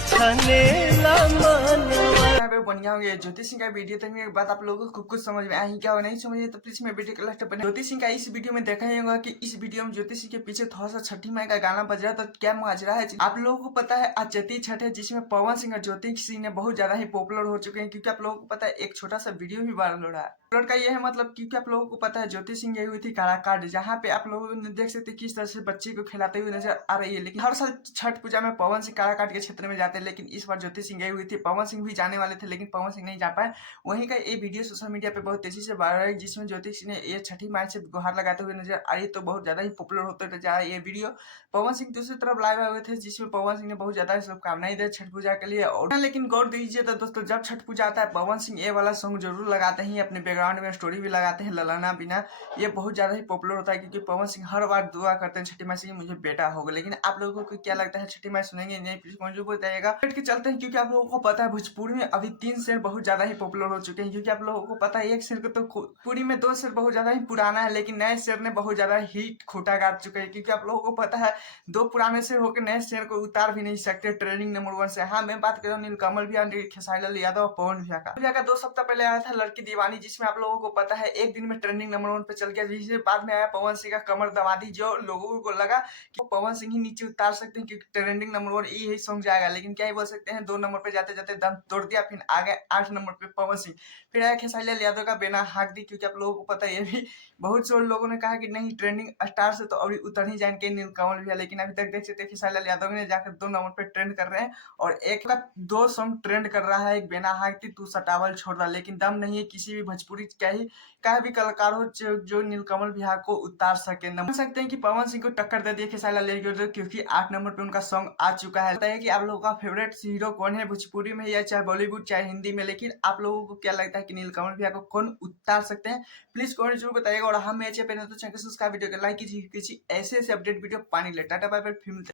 छछने मनवा। बढ़िया होंगे। ज्योति सिंह का वीडियो देखने के बाद आप लोगों को कुछ समझ में आई क्या, नहीं समझे तो प्लीज मैं वीडियो के लास्ट बने। ज्योति सिंह का इस वीडियो में देखा ही होगा कि इस वीडियो में ज्योति सिंह के पीछे थोड़ा सा छठी माई का गाना बज रहा है। तो क्या माजरा है आप लोगों को पता है, आज जती छठ है जिसमें पवन सिंह और ज्योति सिंह ने बहुत ज्यादा ही पॉपुलर हो चुके हैं, क्योंकि आप लोगों को पता है एक छोटा सा वीडियो भी वायरल हो रहा है। का ये है मतलब, क्योंकि आप लोगों को पता है ज्योति सिंह गई हुई थी काराकाट, जहाँ पे आप लोगों ने देख सकते हैं किस तरह से बच्चे को खिलाते हुए नजर आ रही है। लेकिन हर साल छठ पूजा में पवन सिंह काराकाट के क्षेत्र में जाते हैं, लेकिन इस बार ज्योति सिंह गई हुई थी। पवन सिंह भी जाने वाले थे लेकिन पवन सिंह नहीं जा पाए। वहीं का ये वीडियो सोशल मीडिया पे बहुत तेजी से वायरल है, जिसमें ज्योति सिंह ने ये छठी माई से गुहार लगाते हुए नजर आ रही है। तो बहुत ज्यादा ही पॉपुलर होते जा रहा है ये वीडियो। पवन सिंह दूसरी तरफ लाइव आए हुए थे, जिसमें पवन सिंह ने बहुत ज्यादा शुभकामनाएं दी छठ पूजा के लिए। और लेकिन गौर दीजिए तो दोस्तों, जब छठ पूजा आता है पवन सिंह ये वाला सॉन्ग जरूर लगाते हैं, अपने बैकग्राउंड में स्टोरी भी लगाते हैं ललाना बिना। ये बहुत ज्यादा ही पॉपुलर होता है, क्योंकि पवन सिंह हर बार दुआ करते हैं छठी माई से मुझे बेटा होगा। लेकिन आप लोगों को क्या लगता है, छठी माई सुनेंगे नहीं? प्लीज मुझे बताइएगा। के चलते हैं, क्योंकि आप लोगों को पता है भोजपुरी में अभी 3 शेर बहुत ज्यादा ही पॉपुलर हो चुके हैं। क्योंकि आप लोगों को पता है एक शेर को तो पूरी में 2 शेर बहुत ज्यादा ही पुराना है, लेकिन नए शेर ने बहुत ज्यादा हिट खोटा गा चुके हैं। क्योंकि आप लोगों को पता है 2 पुराने शेर होकर नए शेर को उतार भी नहीं सकते ट्रेनिंग नंबर 1 से। हाँ, मैं बात कर रहा हूँ नीलकमल भैया, खेसारी लाल यादव और पवन भैया का 2 सप्ताह पहले आया था लड़की दीवानी, जिसमें आप लोगों को पता है एक दिन में ट्रेंडिंग नंबर 1 पे चल गया। जिसके बाद में आया पवन सिंह का कमर दबा दी, जो लोगों को लगा कि पवन सिंह ही नीचे उतार सकते हैं क्योंकि ट्रेंडिंग नंबर 1 यही सॉन्ग जाएगा। लेकिन क्या ही बोल सकते हैं, 2 नंबर पे जाते जाते दम तोड़ दिया। फिर आ गए 8 नंबर पे पवन सिंह। फिर आया खेसारी लाल यादव का बेना हाक दी, क्योंकि आप लोगों को पता है ये भी बहुत से लोगों ने कहा कि नहीं ट्रेंडिंग स्टार से तो अभी उतर ही जाएंगे नीलकमल भैया। लेकिन अभी तक देख सकते हैं खेसारी लाल यादव ने जाकर 2 नंबर पे ट्रेंड कर रहे हैं, और एक का 2 सॉन्ग ट्रेंड कर रहा है। एक बेना हाक दी, तू सटावल छोड़ रहा। लेकिन दम नहीं है किसी भी भोजपुरी क्या भी कलाकार हो जो नीलकमल भैया को उतार सके। मान सकते हैं कि पवन सिंह को टक्कर दे दिए खेसारी लाल यादव, क्योंकि 8 नंबर पे उनका सॉन्ग आ चुका है। बताइए कि आप लोगों का फेवरेट हीरो कौन है भोजपुरी में, या चाहे बॉलीवुड चाहे हिंदी में। लेकिन आप लोगों को क्या लगता है कि नीलकमल भैया को कौन उतार सकते हैं? प्लीज कमेंट जरूर बताइएगा। और हम मैच पे तो चैनल को सब्सक्राइब, वीडियो को लाइक कीजिए ऐसे अपडेट वीडियो पाने के लिए। टाटा बाय बाय, फिर मिलते हैं।